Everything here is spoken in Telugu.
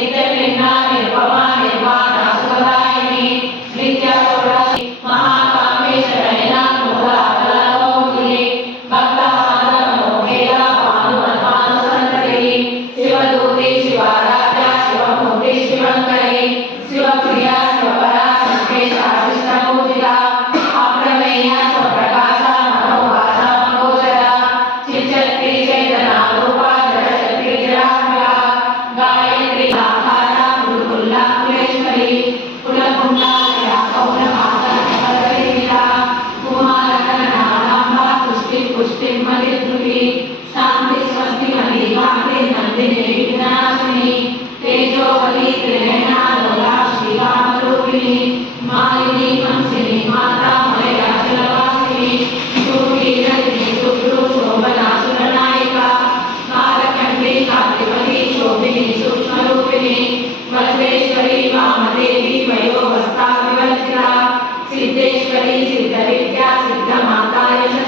Amen. సిద్ధేశ్వరి సిద్ధవిద్యా సిద్ధమాతాయ